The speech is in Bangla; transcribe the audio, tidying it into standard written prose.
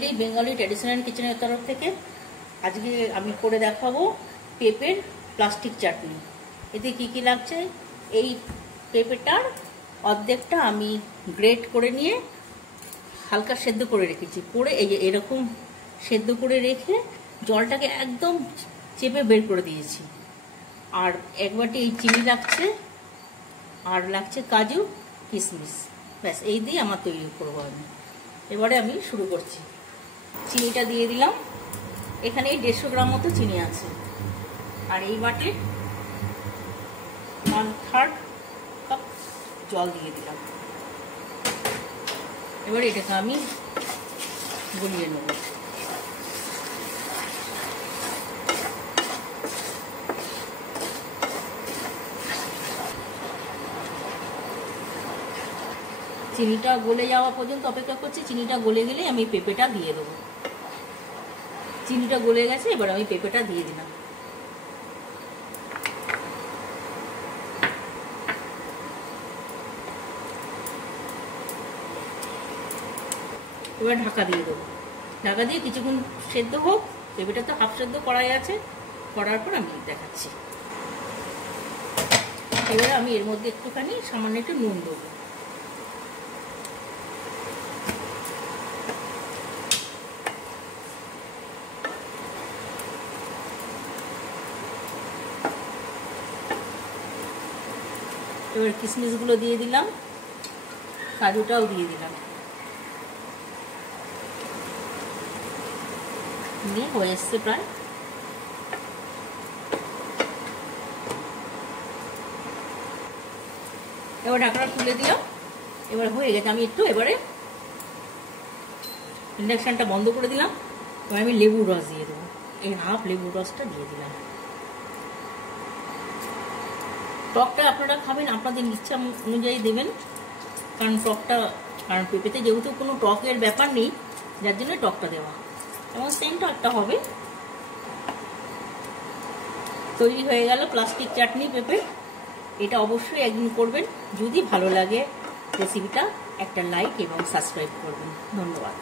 ফাইনালি বেঙ্গলি ট্র্যাডিশনাল কিচেনের তরফ থেকে আজকে আমি করে দেখাবো পেঁপের প্লাস্টিক চাটনি। এতে কি কি লাগছে, এই পেঁপেটার অর্ধেকটা আমি গ্রেট করে নিয়ে হালকা সেদ্ধ করে রেখেছি, করে এই যে এরকম সেদ্ধ করে রেখে জলটাকে একদম চেপে বের করে দিয়েছি। আর এক বাটি এই চিনি লাগছে, আর লাগছে কাজু কিশমিশ। ব্যাস এই দিয়ে আমার তৈরি করবো আমি। এবারে আমি শুরু করছি। চিনিটা দিয়ে দিলাম, এখানে 150 গ্রাম মতো চিনি আছে। আর এই বাটির 1/3 কাপ জল দিয়ে দিলাম। এবারে এটাকে আমি গুলিয়ে নেব। চিনিটা গলে যাওয়া পর্যন্ত অপেক্ষা করছি। চিনিটা গলে গেলে আমি পেঁপেটা দিয়ে দেবো। চিনিটা গলে গেছে, এবার আমি পেঁপেটা দিয়ে দিলাম। এবার ঢাকা দিয়ে দেবো। ঢাকা দিয়ে কিছুক্ষণ সেদ্ধ হোক। পেঁপেটা তো হাফ সেদ্ধ করাই আছে, করার পর আমি দেখাচ্ছি। এবারে আমি এর মধ্যে একটুখানি সামান্য একটু নুন দেবো। এবার কিশমিশগুলো দিয়ে দিলাম, কাজুটাও দিয়ে দিলাম, দিয়ে হয়ে এসছে প্রায়। এবার ঢাকনা তুলে দিলাম। এবার হয়ে গেছে। আমি একটু এবারে ইন্ডাকশনটা বন্ধ করে দিলাম। এবার আমি লেবুর রস দিয়ে দেবো। এই হাফ লেবুর রসটা দিয়ে দিলাম। টকটা আপনারা খাবেন আপনাদের ইচ্ছা অনুযায়ী দেবেন, কারণ পেঁপেতে যেহেতু কোনো টকের ব্যাপার নেই, যার জন্য টকটা দেওয়া। এবং সেন্টটা একটা হবে। তৈরি হয়ে গেল প্লাস্টিক চাটনি পেঁপে। এটা অবশ্যই একদিন করবেন। যদি ভালো লাগে রেসিপিটা একটা লাইক এবং সাবস্ক্রাইব করবেন। ধন্যবাদ।